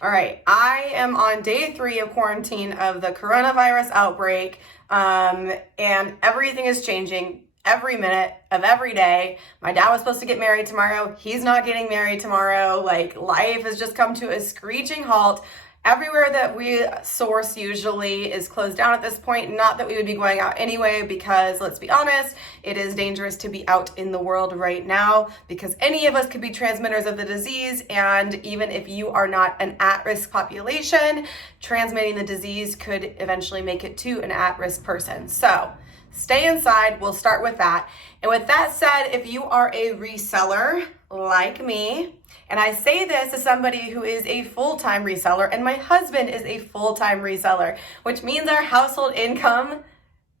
All right, I am on day 3 of quarantine of the coronavirus outbreak, and everything is changing every minute of every day. My dad was supposed to get married tomorrow. He's not getting married tomorrow. Like, life has just come to a screeching halt. Everywhere that we source usually is closed down at this point. Not that we would be going out anyway, because let's be honest, it is dangerous to be out in the world right now because any of us could be transmitters of the disease. And even if you are not an at-risk population, transmitting the disease could eventually make it to an at-risk person. So stay inside. We'll start with that. And with that said, if you are a reseller like me, and I say this as somebody who is a full-time reseller, and my husband is a full-time reseller, which means our household income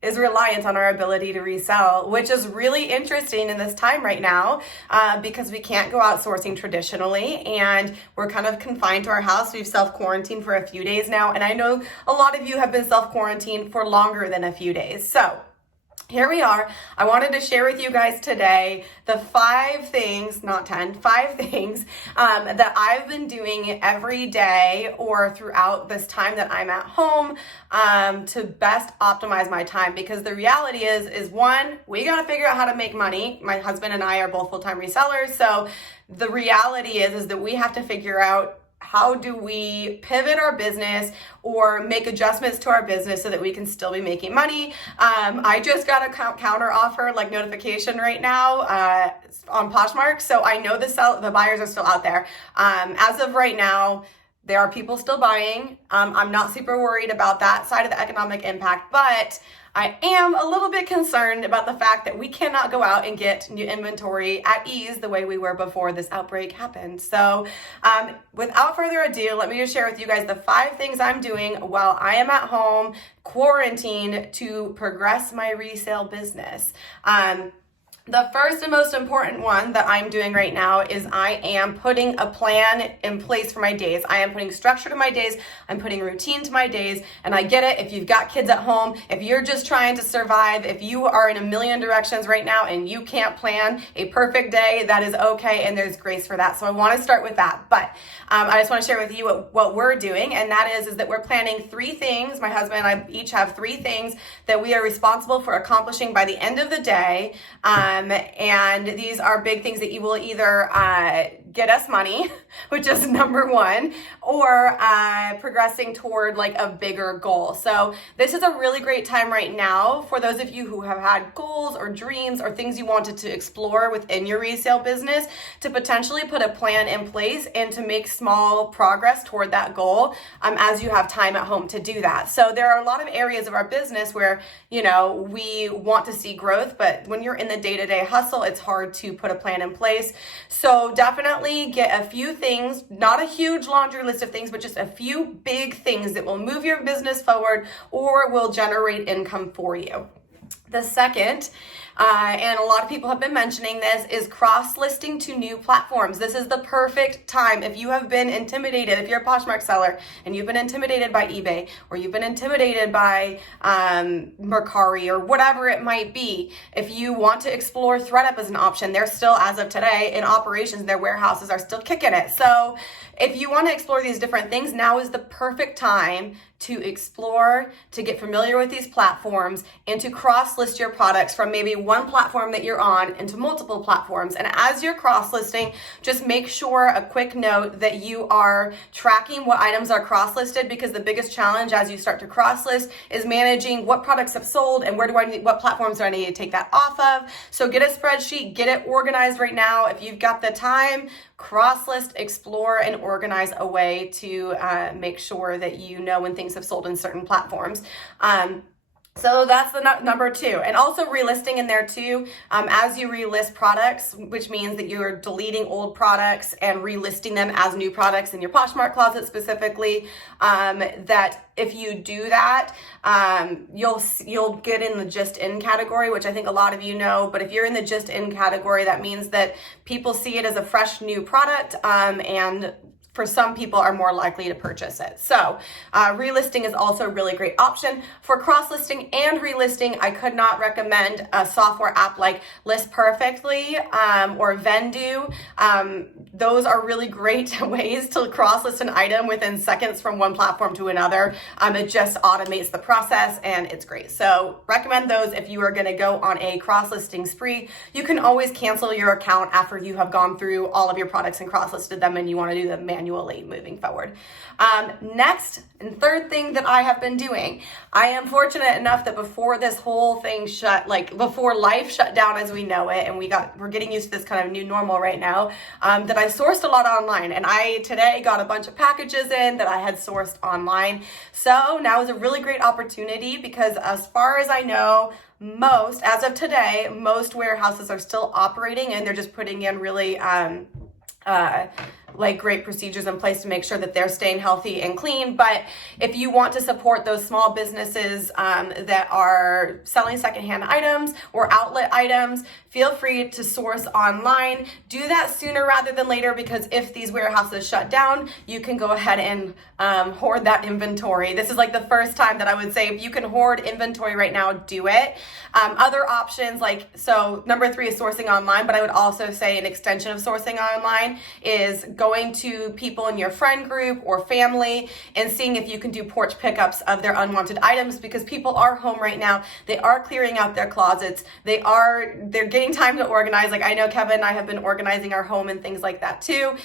is reliant on our ability to resell, which is really interesting in this time right now, because we can't go out sourcing traditionally, and we're kind of confined to our house. We've self-quarantined for a few days now, and I know a lot of you have been self-quarantined for longer than a few days. So here we are. I wanted to share with you guys today the 5 things, not 10, 5 things that I've been doing every day or throughout this time that I'm at home to best optimize my time. Because the reality is one, we got to figure out how to make money. My husband and I are both full-time resellers. So the reality is that we have to figure out how do we pivot our business or make adjustments to our business so that we can still be making money. I just got a counter offer like notification right now on Poshmark. So I know the buyers are still out there. As of right now, there are people still buying. I'm not super worried about that side of the economic impact, but I am a little bit concerned about the fact that we cannot go out and get new inventory at ease the way we were before this outbreak happened. So without further ado, let me just share with you guys the 5 things I'm doing while I am at home quarantined to progress my resale business. The first and most important one that I'm doing right now is I am putting a plan in place for my days. I am putting structure to my days. I'm putting routine to my days. And I get it. If you've got kids at home, if you're just trying to survive, if you are in a million directions right now and you can't plan a perfect day, that is okay. And there's grace for that. So I want to start with that. But I just want to share with you what we're doing. And that is that we're planning 3 things. My husband and I each have 3 things that we are responsible for accomplishing by the end of the day. And these are big things that you will either get us money, which is number 1, or progressing toward like a bigger goal. So this is a really great time right now for those of you who have had goals or dreams or things you wanted to explore within your resale business to potentially put a plan in place and to make small progress toward that goal as you have time at home to do that. So there are a lot of areas of our business where, you know, we want to see growth, but when you're in the day-to-day hustle, it's hard to put a plan in place. So definitely get a few things, not a huge laundry list of things, but just a few big things that will move your business forward or will generate income for you. The second, and a lot of people have been mentioning this, is cross-listing to new platforms. This is the perfect time. If you have been intimidated, if you're a Poshmark seller and you've been intimidated by eBay, or you've been intimidated by Mercari or whatever it might be, if you want to explore ThreadUp as an option, they're still, as of today, in operations. Their warehouses are still kicking it. So if you want to explore these different things, now is the perfect time to explore, to get familiar with these platforms, and to cross-list your products from maybe one platform that you're on into multiple platforms. And as you're cross-listing, just make sure, a quick note, that you are tracking what items are cross-listed, because the biggest challenge as you start to cross-list is managing what products have sold and what platforms do I need to take that off of. So get a spreadsheet, get it organized right now. If you've got the time, cross-list, explore, and organize a way to make sure that you know when things have sold in certain platforms. So that's the number 2. And also relisting in there too. As you relist products, which means that you're deleting old products and relisting them as new products in your Poshmark closet specifically, that if you do that, you'll get in the just in category, which I think a lot of you know. But if you're in the just in category, that means that people see it as a fresh new product, and for some people are more likely to purchase it. So relisting is also a really great option. For cross-listing and relisting, I could not recommend a software app like List Perfectly or Vendu. Those are really great ways to cross-list an item within seconds from one platform to another. It just automates the process and it's great. So recommend those if you are going to go on a cross-listing spree. You can always cancel your account after you have gone through all of your products and cross-listed them and you want to do them manually moving forward. Next and third thing that I have been doing, I am fortunate enough that before this whole thing before life shut down as we know it, and we're getting used to this kind of new normal right now, that I sourced a lot online, and I today got a bunch of packages in that I had sourced online. So now is a really great opportunity because as far as I know, as of today, most warehouses are still operating and they're just putting in really great procedures in place to make sure that they're staying healthy and clean. But if you want to support those small businesses that are selling secondhand items or outlet items, feel free to source online. Do that sooner rather than later, because if these warehouses shut down, you can go ahead and hoard that inventory. This is like the first time that I would say if you can hoard inventory right now, do it. Other options so number 3 is sourcing online, but I would also say an extension of sourcing online is going to people in your friend group or family and seeing if you can do porch pickups of their unwanted items, because people are home right now. They are clearing out their closets. They're getting time to organize. Like I know Kevin and I have been organizing our home and things like that too.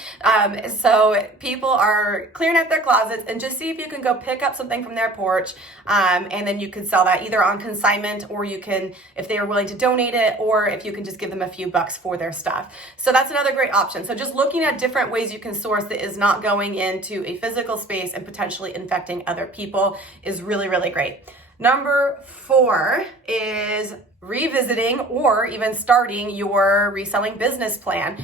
So people are clearing out their closets, and just see if you can go pick up something from their porch. And then you can sell that either on consignment, or you can, if they are willing to donate it, or if you can just give them a few bucks for their stuff. So that's another great option. So just looking at different ways you can source that is not going into a physical space and potentially infecting other people is really, really great. Number 4 is revisiting or even starting your reselling business plan.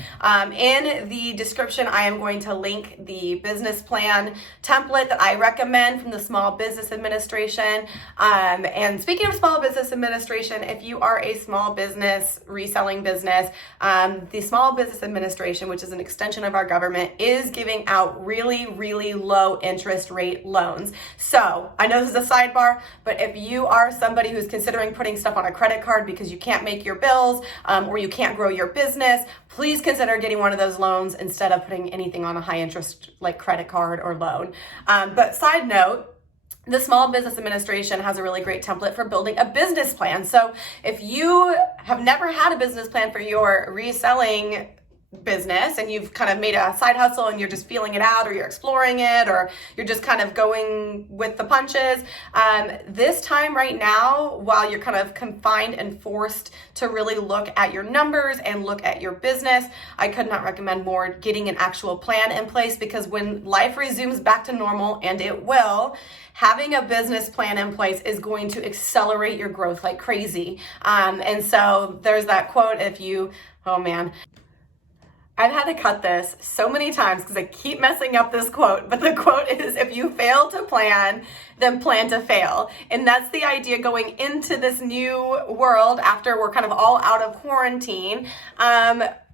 In the description, I am going to link the business plan template that I recommend from the Small Business Administration. And speaking of Small Business Administration, if you are a small business, reselling business, the Small Business Administration, which is an extension of our government, is giving out really, really low interest rate loans. So I know this is a sidebar, but if you are somebody who's considering putting stuff on a credit card because you can't make your bills or you can't grow your business, please consider getting one of those loans instead of putting anything on a high interest like credit card or loan. But side note, the Small Business Administration has a really great template for building a business plan. So if you have never had a business plan for your reselling business and you've kind of made a side hustle and you're just feeling it out, or you're exploring it, or you're just kind of going with the punches, this time right now, while you're kind of confined and forced to really look at your numbers and look at your business, I could not recommend more getting an actual plan in place, because when life resumes back to normal, and it will, having a business plan in place is going to accelerate your growth like crazy. And so there's that quote, oh man, I've had to cut this so many times because I keep messing up this quote, but the quote is, if you fail to plan, then plan to fail. And that's the idea going into this new world after we're kind of all out of quarantine.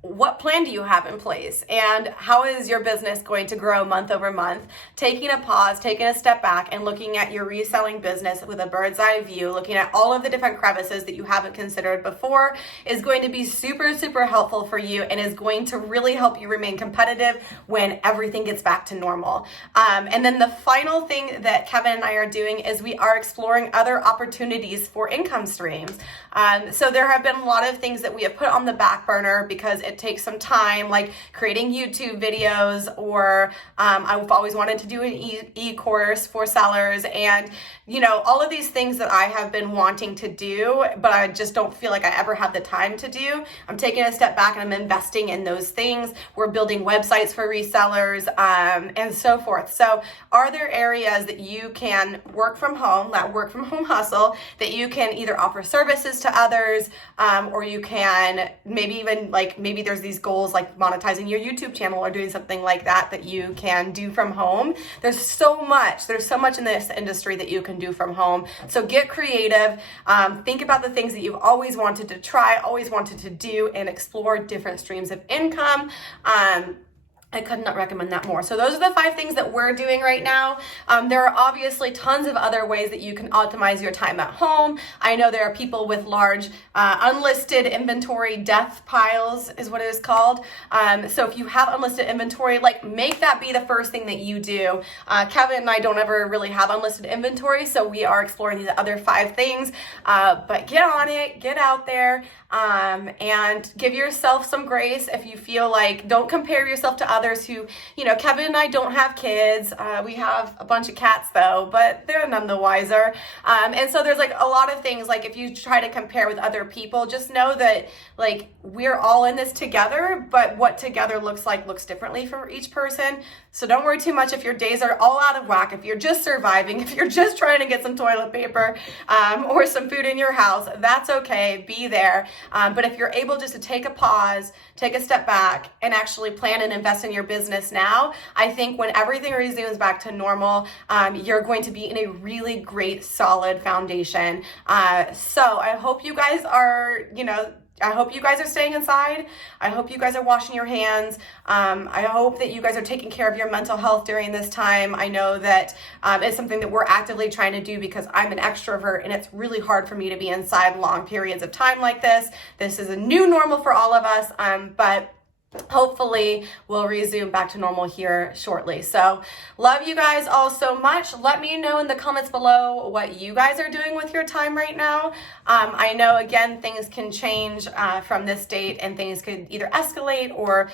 What plan do you have in place, and how is your business going to grow month over month? Taking a pause, taking a step back, and looking at your reselling business with a bird's eye view, looking at all of the different crevices that you haven't considered before, is going to be super, super helpful for you, and is going to really help you remain competitive when everything gets back to normal. And then the final thing that Kevin and I are doing is we are exploring other opportunities for income streams. So there have been a lot of things that we have put on the back burner because it takes some time, like creating YouTube videos, or I've always wanted to do an e-course for sellers, and all of these things that I have been wanting to do, but I just don't feel like I ever have the time to do. I'm taking a step back and I'm investing in those things. We're building websites for resellers and so forth. So are there areas that you can work from home, that work from home hustle, that you can either offer services to others, or you can maybe there's these goals like monetizing your YouTube channel or doing something like that you can do from home. There's so much in this industry that you can do from home. So get creative. Think about the things that you've always wanted to try, always wanted to do, and explore different streams of income. I could not recommend that more. So those are the 5 things that we're doing right now. There are obviously tons of other ways that you can optimize your time at home. I know there are people with large unlisted inventory death piles is what it is called. So if you have unlisted inventory, like make that be the first thing that you do. Kevin and I don't ever really have unlisted inventory, so we are exploring these other 5 things. But get on it, get out there, and give yourself some grace if you feel like, don't compare yourself to others who, Kevin and I don't have kids. We have a bunch of cats though, but they're none the wiser. And so there's like a lot of things, like if you try to compare with other people, just know that like we're all in this together, but what together looks like looks differently for each person. So don't worry too much if your days are all out of whack, if you're just surviving, if you're just trying to get some toilet paper or some food in your house, that's okay, be there. But if you're able just to take a pause, take a step back, and actually plan and invest in your business now, I think when everything resumes back to normal, you're going to be in a really great, solid foundation. So I hope you guys are, I hope you guys are staying inside. I hope you guys are washing your hands. I hope that you guys are taking care of your mental health during this time. I know that it's something that we're actively trying to do because I'm an extrovert and it's really hard for me to be inside long periods of time like this. This is a new normal for all of us, but hopefully we'll resume back to normal here shortly. So love you guys all so much. Let me know in the comments below what you guys are doing with your time right now. I know, again, things can change from this date and things could either escalate or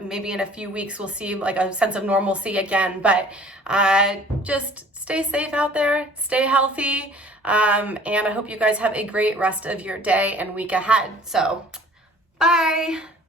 maybe in a few weeks we'll see like a sense of normalcy again. But just stay safe out there, stay healthy, and I hope you guys have a great rest of your day and week ahead. So bye.